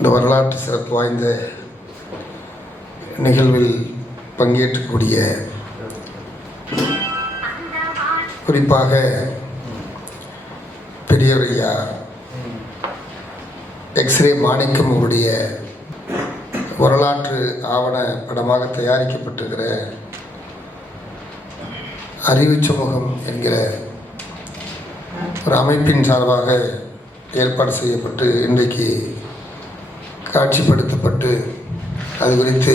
இந்த வரலாற்று சிறப்பு வாய்ந்த நிகழ்வில் பங்கேற்றக்கூடிய குறிப்பாக பெரியவரையா எக்ஸ்ரே மாணிக்கம் அவருடைய வரலாற்று ஆவண படமாக தயாரிக்கப்பட்டிருக்கிற அறிவு சமூகம் என்கிற ஒரு அமைப்பின் சார்பாக ஏற்பாடு செய்யப்பட்டு இன்றைக்கு காட்சிப்படுத்தப்பட்டு அது குறித்து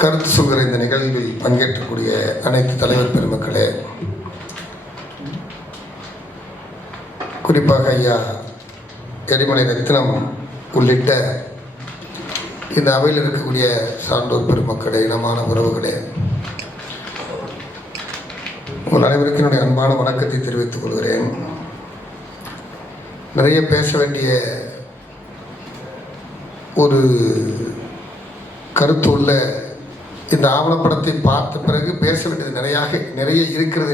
கருத்து சொல்கிற இந்த நிகழ்வில் பங்கேற்றக்கூடிய அனைத்து தலைவர் பெருமக்களே, குறிப்பாக ஐயா எரிமலை ரத்தினம் உள்ளிட்ட இந்த அவையில் இருக்கக்கூடிய சான்றோர் பெருமக்களே, இனமான உறவுகளே, உங்கள் அனைவருக்கும் என்னுடைய அன்பான வணக்கத்தை தெரிவித்துக் கொள்கிறேன். நிறைய பேச வேண்டிய ஒரு கருத்து உள்ள இந்த ஆவணப்படத்தை பார்த்த பிறகு பேச வேண்டியது நிறைய இருக்கிறது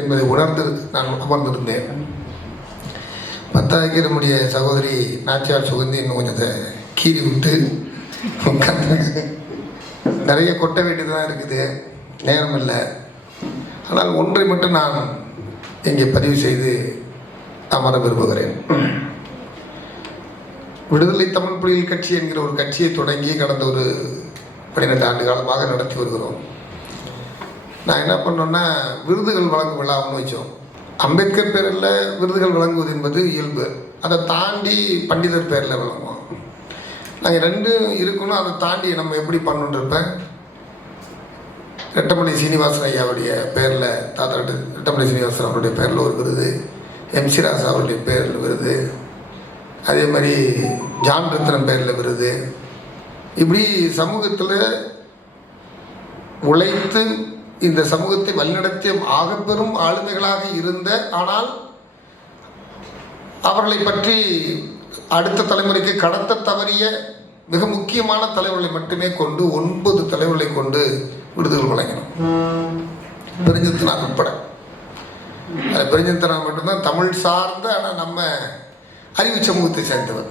என்பதை உணர்ந்து நான் அமர்ந்திருந்தேன். பத்தாக்கி நம்முடைய சகோதரி நாச்சியார் சுகந்தி இன்னும் கொஞ்சத்தை கீறி விட்டு நிறைய கொட்ட வேண்டியதுதான் இருக்குது, நேரம் இல்லை. ஆனால் ஒன்றை மட்டும் நான் இங்கே பதிவு செய்து அமர விரும்புகிறேன். விடுதலை தமிழ் புலிகள் கட்சி என்கிற ஒரு கட்சியை தொடங்கி கடந்த ஒரு 12 ஆண்டு காலமாக நடத்தி வருகிறோம். நான் என்ன பண்ணோன்னா, விருதுகள் வழங்கும் விழா ஒன்று வச்சோம். அம்பேத்கர் பேரில் விருதுகள் வழங்குவது என்பது இயல்பு. அதை தாண்டி பண்டிதர் பேரில் வழங்குவோம். நாங்கள் ரெண்டும் இருக்கணும். அதை தாண்டி நம்ம எப்படி பண்ணணுன்றப்ப ரெட்டமலை சீனிவாசன் ஐயாவுடைய பேரில், தாத்தா ரெட்டமலை சீனிவாசன் அவருடைய பேரில் ஒரு விருது, எம்சி ராசா அவருடைய பேரில் விருது, அதே மாதிரி ஜான் ரத்னம் பேரில் விருது, இப்படி சமூகத்தில் உழைத்து இந்த சமூகத்தை வழிநடத்திய ஆகப்பெரும் ஆளுமைகளாக இருந்த, ஆனால் அவர்களை பற்றி அடுத்த தலைமுறைக்கு கடத்த தவறிய மிக முக்கியமான தலைவர்களை மட்டுமே கொண்டு 9 தலைவர்களை கொண்டு விருதுகள் வழங்கினோம். பெருஞ்சித்தனார் உட்பட. அது பெருஞ்சித்தனார் மட்டும்தான் தமிழ் சார்ந்த, ஆனால் நம்ம அறிவு சமூகத்தை சேர்ந்தவர்.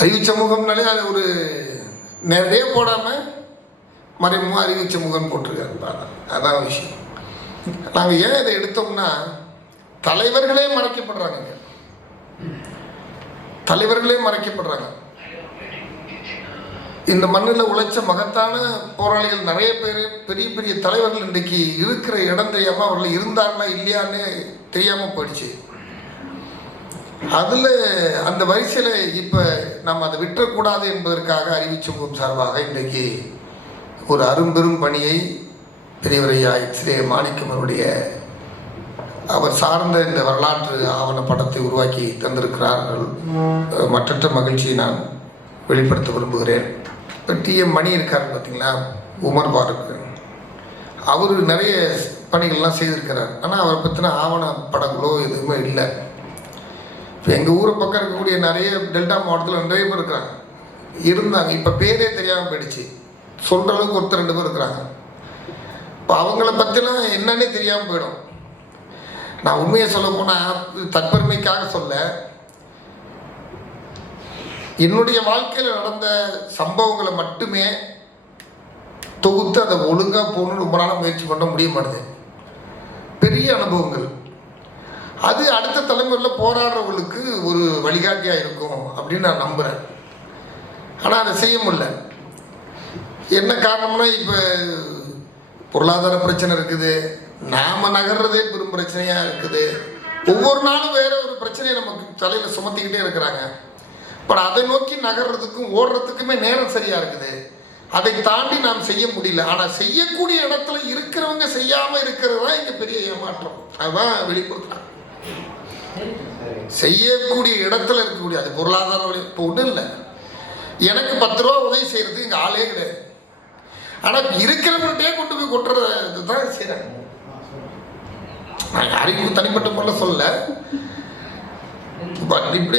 அறிவு சமூகம்னாலே அது ஒரு நிறைய போடாமல் மறைமுக அறிவு சமூகம் போட்டிருக்காரு. அதான் விஷயம். நாங்கள் ஏன் இதை எடுத்தோம்னா, தலைவர்களே மறைக்கப்படுறாங்க. தலைவர்களே மறைக்கப்படுறாங்க. இந்த மண்ணில் உழைச்ச மகத்தான போராளிகள் நிறைய பேர், பெரிய பெரிய தலைவர்கள் இன்றைக்கு இருக்கிற இடம் தெரியாமல் அவர்கள் இருந்தாங்களா இல்லையான்னு தெரியாமல் போயிடுச்சு. அதில் அந்த வரிசையில் இப்போ நம்ம அதை விட்டுறக்கூடாது என்பதற்காக அறிவு சமூகம் சார்பாக இன்றைக்கு ஒரு அரும்பெரும் பணியை பெரியவரையா எக்ஸ்ரே மாணிக்கம் அவருடைய அவர் சார்ந்த இந்த வரலாற்று ஆவண படத்தை உருவாக்கி தந்திருக்கிறார்கள். மற்றற்ற மகிழ்ச்சியை நான் வெளிப்படுத்த விரும்புகிறேன். இப்போ டிஎம் மணி இருக்கார் பார்த்தீங்களா, உமர் பாருக், அவர் நிறைய பணிகள்லாம் செய்திருக்கிறார். ஆனால் அவரை பற்றின ஆவண படங்களோ எதுவுமே இல்லை. இப்போ எங்கள் ஊரை பக்கம் இருக்கக்கூடிய நிறைய டெல்டா மாவட்டத்தில் நிறைய பேர் இருக்கிறாங்க, இருந்தாங்க. இப்போ பேரே தெரியாமல் போயிடுச்சு. சொல்கிற அளவுக்கு ஒருத்தர் 2 பேர் இருக்கிறாங்க. இப்போ அவங்கள பற்றிலாம் என்னன்னே தெரியாமல் போயிடும். நான் உண்மையை சொல்ல போனால் தற்பெருமைக்காக சொல்ல, என்னுடைய வாழ்க்கையில் நடந்த சம்பவங்களை மட்டுமே தொகுத்து அதை ஒழுங்காக போகணுன்னு ரொம்ப நாளாக முயற்சி பண்ண முடிய மாட்டேது. பெரிய அனுபவங்கள் அது அடுத்த தலைமுறையில் போராடுறவங்களுக்கு ஒரு வழிகாட்டியாக இருக்கும் அப்படின்னு நான் நம்புகிறேன். ஆனால் அதை செய்ய முடியல. என்ன காரணம்னா, இப்போ பொருளாதார பிரச்சனை இருக்குது, நாம் நகர்றதே பெரும் பிரச்சனையாக இருக்குது. ஒவ்வொரு நாளும் வேற ஒரு பிரச்சனையை நமக்கு தலையில் சுமத்திக்கிட்டே இருக்கிறாங்க. பட் அதை நோக்கி நகர்றதுக்கும் ஓடுறதுக்குமே நேரம் சரியாக இருக்குது. அதை தாண்டி நாம் செய்ய முடியல. ஆனால் செய்யக்கூடிய இடத்துல இருக்கிறவங்க செய்யாமல் இருக்கிறது தான் இங்கே பெரிய ஏமாற்றம். அதுதான் வெளிப்படுத்துறாங்க. செய்யக்கூடிய இடத்துல இருக்கக்கூடிய அது பொருளாதார வழி. இப்போ ஒன்றும் இல்லை, எனக்கு 10 ரூபா உதவி செய்கிறது இங்கே ஆளே கிடையாது. ஆனால் இருக்கிறவங்கள்ட்டே கொண்டு போய் கொட்டுறது தான் செய்கிறாங்க. நான் யாரையும் தனிப்பட்ட முறையில் சொல்ல, இப்படி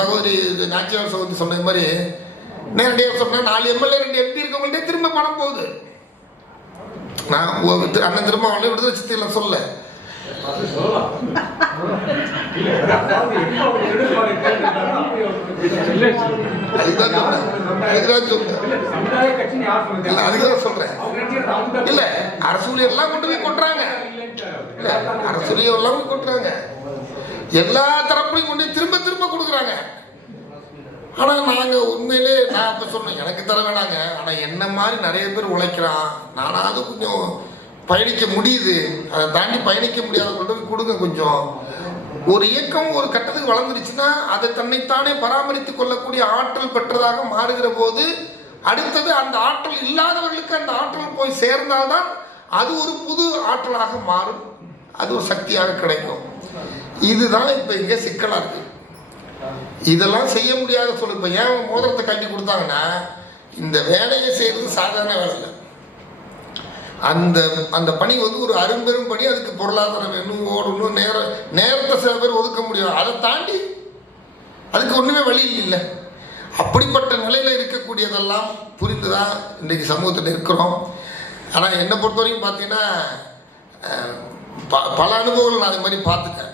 சகோதரி நாச்சியார் சகோதரி சொன்ன மாதிரி நேரடியாக சொன்னால் 4 எம்எல்ஏ 2 எம்பி இருக்கவங்கள்ட்டே திரும்ப பணம் போகுது. நான் அண்ணன் திரும்ப அவங்களே விடுதலை சித்தியெல்லாம் சொல்ல அதுதான் சொல்றேன். இல்ல அரசு எல்லாம் கொண்டு போய் கொட்டுறாங்க, அரசு எல்லாம் கொட்டுறாங்க, எல்லா தரப்புலையும் கொண்டு திரும்ப திரும்ப கொடுக்குறாங்க. ஆனால் நாங்கள் உண்மையிலே நான் அப்போ சொன்னேன், எனக்கு தர வேணாங்க, ஆனால் என்ன மாதிரி நிறைய பேர் உழைக்கிறான், நானாவது கொஞ்சம் பயணிக்க முடியுது, அதை தாண்டி பயணிக்க முடியாத கொண்டு போய் கொடுங்க. கொஞ்சம் ஒரு இயக்கம் ஒரு கட்டத்துக்கு வளர்ந்துருச்சுன்னா அதை தன்னைத்தானே பராமரித்து கொள்ளக்கூடிய ஆற்றல் பெற்றதாக மாறுகிற போது அடுத்தது அந்த ஆற்றல் இல்லாதவர்களுக்கு அந்த ஆற்றல் போய் சேர்ந்தால்தான் அது ஒரு புது ஆற்றலாக மாறும், அது ஒரு சக்தியாக கிடைக்கும். இதுதான் இப்போ இங்கே சிக்கலாக இருக்கு. இதெல்லாம் செய்ய முடியாத சொல்லு. இப்போ ஏன் மோதிரத்தை கட்டி கொடுத்தாங்கன்னா, இந்த வேலையை செய்யறது சாதாரண வேலை இல்லை. அந்த அந்த பணி வந்து ஒரு அரும்பெரும் பணி, அதுக்கு பொருளாதாரம் வேணும், ஓடணும், நேரத்தை சில பேர் ஒதுக்க முடியும், அதை தாண்டி அதுக்கு ஒன்றுமே வழி இல்லை. அப்படிப்பட்ட நிலையில் இருக்கக்கூடியதெல்லாம் புரிந்து தான் இன்றைக்கு சமூகத்தில் இருக்கிறோம். ஆனால் என்னை பொறுத்த வரைக்கும் பார்த்தீங்கன்னா பல அனுபவங்கள் நான் அது மாதிரி பார்த்துட்டேன்.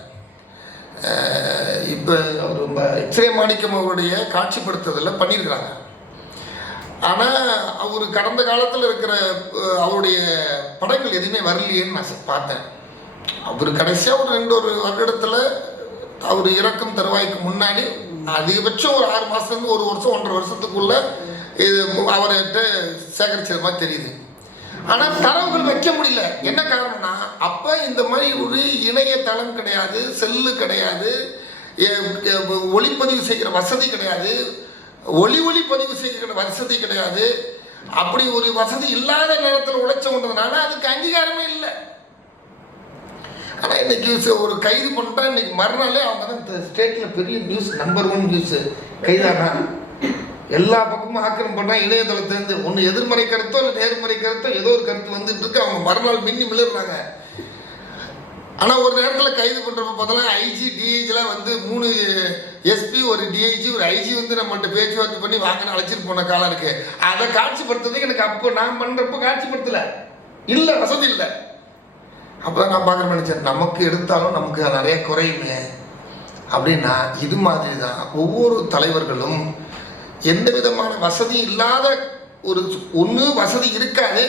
இப்போ அவர் எக்ஸ்ரே மாணிக்கம் அவருடைய காட்சிப்படுத்துதலில் பண்ணியிருக்கிறாங்க. ஆனால் அவர் கடந்த காலத்தில் இருக்கிற அவருடைய படங்கள் எதுவுமே வரலையேன்னு நான் பார்த்தேன். அவர் கடைசியாக ஒரு 2 வருடத்தில் அவர் இறக்கும் தருவாய்க்கு முன்னாடி அதிகபட்சம் ஒரு 6 மாதத்துலேருந்து 1 வருஷம் 1.5 வருஷத்துக்குள்ள இது அவர்கிட்ட சேகரிச்சது மாதிரி தெரியுது. ஆனால் தரவுகள் வைக்க முடியல. என்ன காரணம்னா, அப்போ இந்த மாதிரி ஒரு இணையதளம் கிடையாது, செல்லு கிடையாது, ஒளிப்பதிவு செய்கிற வசதி கிடையாது, ஒளி பதிவு செய்கிற வசதி கிடையாது. அப்படி ஒரு வசதி இல்லாத நேரத்தில் உழைச்சவன்றதுனால அதுக்கு அங்கீகாரமே இல்லை. ஆனால் இன்னைக்கு ஒரு கைது பண்ணிட்டா இன்னைக்கு மறுநாளே அவங்க தான் இந்த ஸ்டேட்டில் பெரிய நியூஸ், நம்பர் 1 நியூஸ் கைதானா. எல்லா பக்கமும் ஆக்கிரமம் பண்ணால் இணையதளத்திலேருந்து ஒன்று எதிர்மறை கருத்தோ இல்லை நேர்மறை கருத்தோ ஏதோ ஒரு கருத்து வந்துட்டு இருக்கு, அவங்க மறுநாள் மின்னி மிளறாங்க. ஆனால் ஒரு நேரத்தில் கைது பண்ணுறப்ப பார்த்தோன்னா ஐஜி டிஐஜிலாம் வந்து 3 எஸ்பி ஒரு டிஐஜி ஒரு ஐஜி வந்து நம்மள்கிட்ட பேச்சுவார்த்தை பண்ணி வாங்கின அழைச்சிட்டு போன காலம் இருக்குது. அதை காட்சிப்படுத்துறதுக்கு எனக்கு அப்போ நான் பண்ணுறப்போ காட்சிப்படுத்தலை, இல்லை வசதி இல்லை. அப்போ தான் நான் பார்க்குற நினச்சேன், நமக்கு எடுத்தாலும் நமக்கு நிறைய குறையுமே அப்படின்னா. இது மாதிரி தான் ஒவ்வொரு தலைவர்களும் எந்த விதமான வசதி இல்லாத ஒன்று வசதி இருக்காது,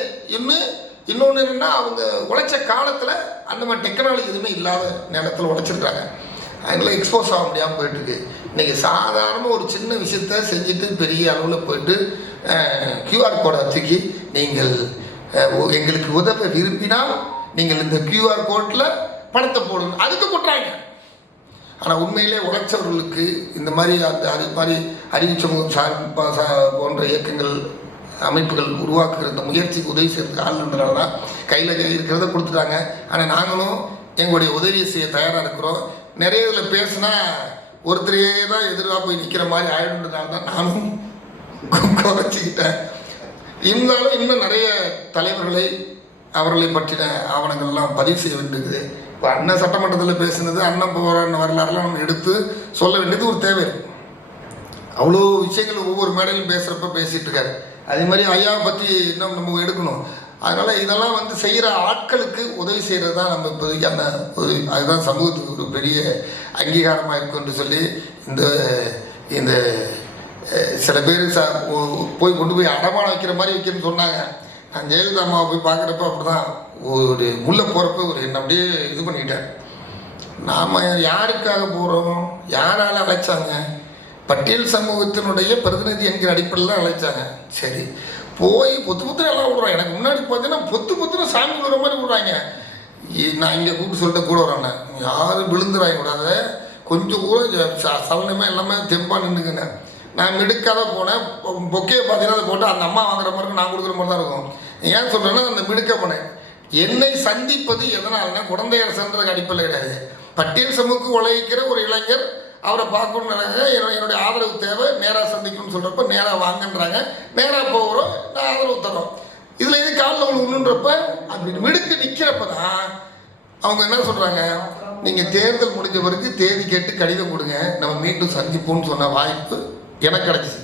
இன்னொன்று என்னென்னா அவங்க உழைச்ச காலத்தில் அந்த மாதிரி டெக்னாலஜி எதுவுமே இல்லாத நேரத்தில் உழைச்சிருக்காங்க. அதனால எக்ஸ்போஸ் ஆக முடியாமல் போயிட்டுருக்கு. இன்றைக்கி சாதாரண ஒரு சின்ன விஷயத்த செஞ்சுட்டு பெரிய அளவில் போயிட்டு QR கோடை தூக்கி நீங்கள் எங்களுக்கு உதவ விரும்பினால் நீங்கள் இந்த QR கோட்டில் பணத்தை போடணும், அதுக்கு கொட்டுறாங்க. ஆனால் உண்மையிலே உழைச்சவர்களுக்கு இந்த மாதிரி அது மாதிரி அறிவு சமூகம் போன்ற இயக்கங்கள் அமைப்புகள் உருவாக்குகிற இந்த முயற்சிக்கு உதவி செய்யறதுக்கு ஆள் இருந்தனால தான் கையில் இருக்கிறத கொடுத்துட்டாங்க. ஆனால் நாங்களும் எங்களுடைய உதவியை செய்ய தயாராக இருக்கிறோம். நிறைய இதில் பேசுனா ஒருத்தரையே தான் எதிராக போய் நிற்கிற மாதிரி ஆயிடுன்றதுனால தான் நானும் குறைச்சிக்கிட்டேன். இருந்தாலும் இன்னும் நிறைய தலைவர்களை அவர்களை பற்றின ஆவணங்கள்லாம் பதிவு செய்ய வேண்டியது. இப்போ அண்ணன் சட்டமன்றத்தில் பேசுனது, அண்ணன் போராடின வரலாறுலாம் நம்ம எடுத்து சொல்ல வேண்டியது ஒரு தேவை. அவ்வளோ விஷயங்கள் ஒவ்வொரு மேடையிலும் பேசுகிறப்ப பேசிகிட்டு இருக்காரு. அதே மாதிரி ஐயாவை பற்றி இன்னும் நம்ம எடுக்கணும். அதனால் இதெல்லாம் வந்து செய்கிற ஆட்களுக்கு உதவி செய்கிறது தான் நம்ம இப்போதைக்கு அந்த ஒரு அதுதான் சமூகத்துக்கு ஒரு பெரிய அங்கீகாரமாக இருக்குன்னு சொல்லி இந்த சில பேர் போய் கொண்டு போய் அடமானம் வைக்கிற மாதிரி வைக்கணும்னு சொன்னாங்க. நான் ஜெயலலிதா அம்மாவை போய் பார்க்குறப்ப அப்படி தான் ஒரு உள்ளே போகிறப்ப ஒரு என்னை அப்படியே இது பண்ணிக்கிட்டேன். நாம் யாருக்காக போகிறோம், யாரால் அழைச்சாங்க, பட்டியல் சமூகத்தினுடைய பிரதிநிதி என்கிற அடிப்படையில் அழைச்சாங்க. சரி போய் பொத்து எல்லாம் விடுறோம். எனக்கு முன்னாடி பார்த்தீங்கன்னா பொத்துன்னு சாமி விடுற மாதிரி விடுறாங்க. நான் இங்கே கூப்பிட்டு சொல்லிட்டு கூட வராங்க, யாரும் விழுந்துறாங்க விடாத, கொஞ்சம் கூட சலனமே எல்லாமே தெம்பாக நின்றுக்குங்க. நான் மிடுக்காத போனேன், பொக்கையை பார்த்தீங்கன்னா அதை போட்டு அந்த அம்மா வாங்குற மாதிரி நான் கொடுக்குற மாதிரி தான் இருக்கும். ஏன் சொல்கிறேன்னா அந்த மிடுக்க போனேன். என்னை சந்திப்பது எதனால்னா குழந்தையரசன்றதுக்கு அடிப்படையில் கிடையாது. பட்டியல் சமூகத்துக்கு உழைக்கிற ஒரு இளைஞர் அவரை பார்க்கணுன்னு என்னுடைய ஆதரவு தேவை, நேராக சந்திக்கணும்னு சொல்கிறப்ப நேராக வாங்கன்றாங்க, நேராக போகிறோம், நான் ஆதரவு தரோம். இதில் இது காலில் ஒன்று ஒன்றுன்றப்ப அப்படின்னு மிடுக்கு நிற்கிறப்ப தான் அவங்க என்ன சொல்கிறாங்க, நீங்கள் தேர்தல் முடிஞ்ச பிறகு தேதி கேட்டு கடிதம் கொடுங்க, நம்ம மீண்டும் சந்திப்போம்னு சொன்ன வாய்ப்பு எனக்கு கிடச்சிச்சு.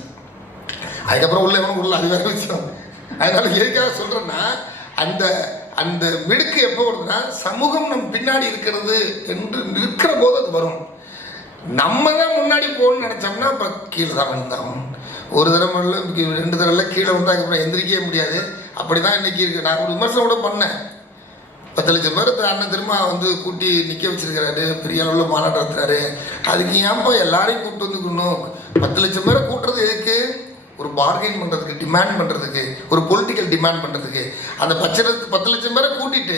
அதுக்கப்புறம் உள்ள அது வேறு விஷயம். அதனால் எதுக்காக சொல்கிறேன்னா, அந்த அந்த மிடுக்கு எப்போ வருதுன்னா சமூகம் நம் பின்னாடி இருக்கிறது என்று இருக்கிற போது அது வரும். நம்ம தான் முன்னாடி போகணும்னு நினச்சோம்னா இப்போ கீழே தான் வந்தாகும். ஒரு தடவை இல்லை 2 தடவை கீழே வந்தால் அதுக்கப்புறம் எந்திரிக்கவே முடியாது. அப்படி தான் இன்றைக்கி இருக்குது. நான் ஒரு விமர்சனம் கூட பண்ணேன். 10 லட்சம் பேர் அண்ணன் திரும்ப வந்து கூட்டி நிற்க வச்சிருக்கிறாரு, பெரிய அளவில் மாநாடு நடத்துறாரு. அதுக்கு ஏன்ப்பா எல்லாரையும் கூப்பிட்டு வந்துக்கணும்? 10 லட்சம் பேரை கூட்டுறது எதுக்கு? ஒரு பார்கெயின் பண்ணுறதுக்கு, டிமாண்ட் பண்ணுறதுக்கு, ஒரு பொலிட்டிக்கல் டிமாண்ட் பண்ணுறதுக்கு. அந்த 10 லட்சம் பேரை கூட்டிட்டு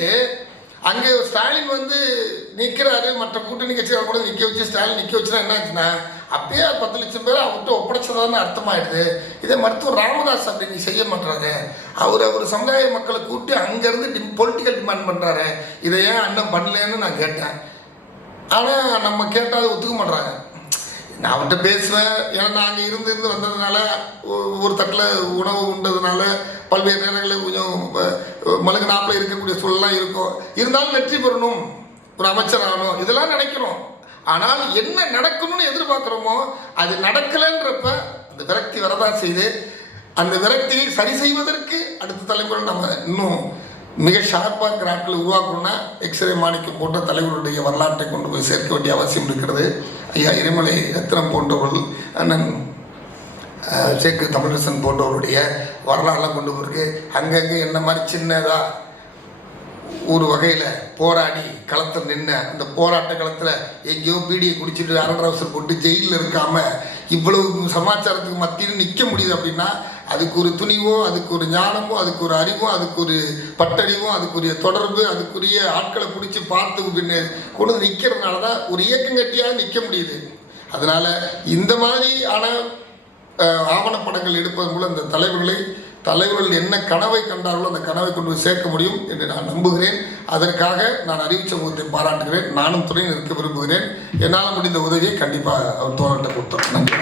அங்கே ஸ்டாலின் வந்து நிற்கிறாரு, மற்ற கூட்டணி கட்சிகள் கூட நிற்க வச்சு ஸ்டாலின் நிற்க வச்சுன்னா என்ன ஆச்சுன்னா அப்பயே 10 லட்சம் பேர் அவர்கிட்ட ஒப்படைச்சதான்னு அர்த்தமாயிடுது. இதை மருத்துவர் ராமதாஸ் அப்படி செய்ய மாட்டாரு. அவர் சமுதாய மக்களை கூட்டி அங்கேருந்து பொலிட்டிக்கல் டிமாண்ட் பண்ணுறாரு. இதை ஏன் அண்ணன் பண்ணலன்னு நான் கேட்டேன். ஆனால் நம்ம கேட்டால் ஒத்துக்க மாட்றாங்க. நான் அவர்கிட்ட பேசுவேன். ஏன்னா நாங்கள் இருந்து வந்ததுனால, ஒரு தட்டில் உணவு உண்டதுனால பல்வேறு நேரங்களில் கொஞ்சம் மலுக்கு நாப்பில் இருக்கக்கூடிய சூழலாம் இருக்கும். இருந்தாலும் வெற்றி பெறணும், ஒரு அமைச்சர் ஆகணும், இதெல்லாம் நினைக்கிறோம். ஆனால் என்ன நடக்கணும்னு எதிர்பார்க்குறோமோ அது நடக்கலைன்றப்ப அந்த விரக்தி வரதான் செய்து, அந்த விரக்தியை சரி செய்வதற்கு அடுத்த தலைமுறை நம்ம இன்னும் மிக ஷார்ப்பாக இருக்கிற ஆட்களை உருவாக்கணும்னா எக்ஸ்ரே மாணிக்கம் போன்ற தலைவர்களுடைய வரலாற்றை கொண்டு போய் சேர்க்க வேண்டிய அவசியம் இருக்கிறது. ஐயா இறைமலை ரத்னம் போன்றவர்கள், அண்ணன் சேக்கு தமிழரசன் போன்றவருடைய வரலாறுலாம் கொண்டு போயிருக்கு. அங்கங்கே என்ன மாதிரி சின்னதாக ஒரு வகையில் போராடி களத்தில் நின்று அந்த போராட்ட களத்தில் எங்கேயோ பீடியை குடிச்சிட்டு அரண்டர் அவசரம் போட்டு ஜெயிலில் இருக்காமல் இவ்வளவு சமாச்சாரத்துக்கு மத்தியில் நிற்க முடியுது அப்படின்னா அதுக்கு ஒரு துணிவோ, அதுக்கு ஒரு ஞானமோ, அதுக்கு ஒரு அறிவோ, அதுக்கு ஒரு பட்டறிவோ, அதுக்குரிய தொடர்பு, அதுக்குரிய ஆட்களை பிடிச்சி பார்த்து பின்ன கொண்டு நிற்கிறதுனால தான் ஒரு இயக்கங்கட்டியாக நிற்க முடியுது. அதனால் இந்த மாதிரியான ஆவணப்படங்கள் எடுப்பதன் மூலம் இந்த தலைவர்கள் என்ன கனவை கண்டார்களோ அந்த கனவை கொண்டு போய் சேர்க்க முடியும் என்று நான் நம்புகிறேன். அதற்காக நான் அறிவிச்ச முகத்தை பாராட்டுகிறேன். நானும் துணை நிற்க விரும்புகிறேன். என்னால் முடிந்த உதவியை கண்டிப்பாக அவர் தோழர்கிட்ட கொடுத்தோம். நன்றி.